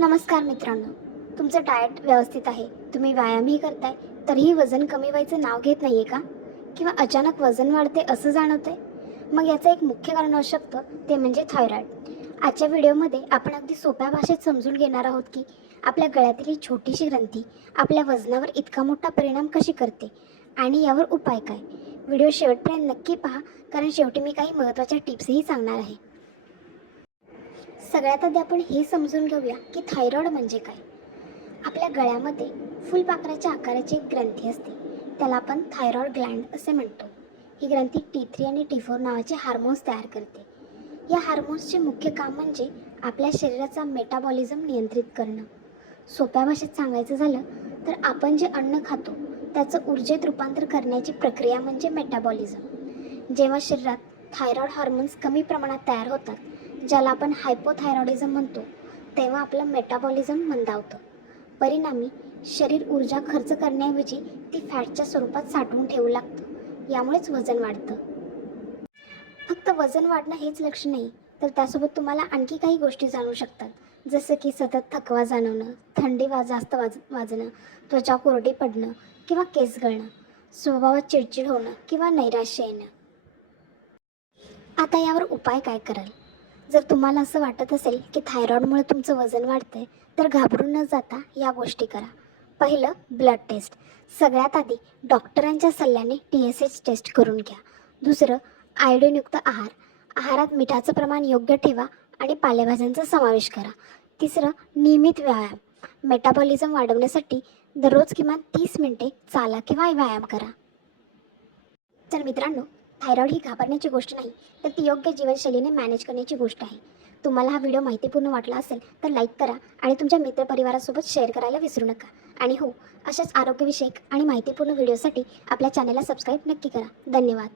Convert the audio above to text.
नमस्कार मित्रांनो. तुमचं डाएट व्यवस्थित आहे. तुम्ही व्यायामही करताय. तरीही वजन कमी व्हायचं नाव घेत नाही आहे का? किंवा अचानक वजन वाढते असं जाणवतंय? मग याचं एक मुख्य कारण असू शकतं ते म्हणजे थायरॉईड आजच्या व्हिडिओमध्ये आपण अगदी सोप्या भाषेत समजून घेणार आहोत की आपल्या गळ्यातील ही छोटीशी ग्रंथी आपल्या वजनावर इतका मोठा परिणाम कशी करते आणि यावर उपाय काय? व्हिडिओ शेवटपर्यंत नक्की पहा. कारण शेवटी मी काही महत्त्वाच्या टिप्सही सांगणार आहे. सगळ्यात आधी आपण हे समजून घेऊया की थायरॉइड म्हणजे काय. आपल्या गळ्यामध्ये फुलपाखराच्या आकाराची एक ग्रंथी असते. त्याला आपण थायरॉइड ग्लँड असे म्हणतो. ही ग्रंथी टी थ्री आणि टी फोर नावाचे हार्मोन्स तयार करते. या हार्मोन्सचे मुख्य काम म्हणजे आपल्या शरीराचा मेटाबॉलिझम नियंत्रित करणं. सोप्या भाषेत सांगायचं झालं तर आपण जे अन्न खातो त्याचं ऊर्जेत रूपांतर करण्याची प्रक्रिया म्हणजे मेटाबॉलिझम. जेव्हा शरीरात थायरॉइड हार्मोन्स कमी प्रमाणात तयार होतात ज्याला आपण हायपोथायरॉइडिझम म्हणतो तेव्हा आपलं मेटाबॉलिझम मंदावतं. परिणामी शरीर ऊर्जा खर्च करण्याऐवजी ती फॅटच्या स्वरूपात साठवून ठेवू लागतं. यामुळेच वजन वाढतं. फक्त वजन वाढणं हेच लक्ष नाही तर त्यासोबत तुम्हाला आणखी काही गोष्टी जाणू शकतात. जसं की सतत थकवा जाणवणं थंडी वा जास्त वाज वाजणं त्वचा कोरडी पडणं किंवा केस गळणं स्वभावात चिडचिड होणं किंवा नैराश्य येणं. आता यावर उपाय काय कराल? जर तुम्हाला असं वाटत असेल की थायरॉईडमुळे तुमचं वजन वाढतंय तर घाबरून न जाता या गोष्टी करा. पहिलं ब्लड टेस्ट सगळ्यात आधी डॉक्टरांच्या सल्ल्याने टी एस एच टेस्ट करून घ्या. दुसरं आयोडीनयुक्त आहार. आहारात मिठाचं प्रमाण योग्य ठेवा आणि पालेभाज्यांचा समावेश करा. तिसरं नियमित व्यायाम. मेटाबॉलिझम वाढवण्यासाठी दररोज किमान तीस मिनिटे चाला किंवा व्यायाम करा. तर मित्रांनो थायरॉईड ही घाबरण्याची गोष्ट नाही तर ती योग्य जीवनशैलीने मॅनेज करण्याची गोष्ट आहे. तुम्हाला हा व्हिडिओ माहितीपूर्ण वाटला असेल तर लाईक करा आणि तुमच्या मित्रपरिवारासोबत शेअर करायला विसरू नका. आणि हो अशाच आरोग्यविषयक आणि माहितीपूर्ण व्हिडिओसाठी आपल्या चॅनलला सबस्क्राईब नक्की करा. धन्यवाद.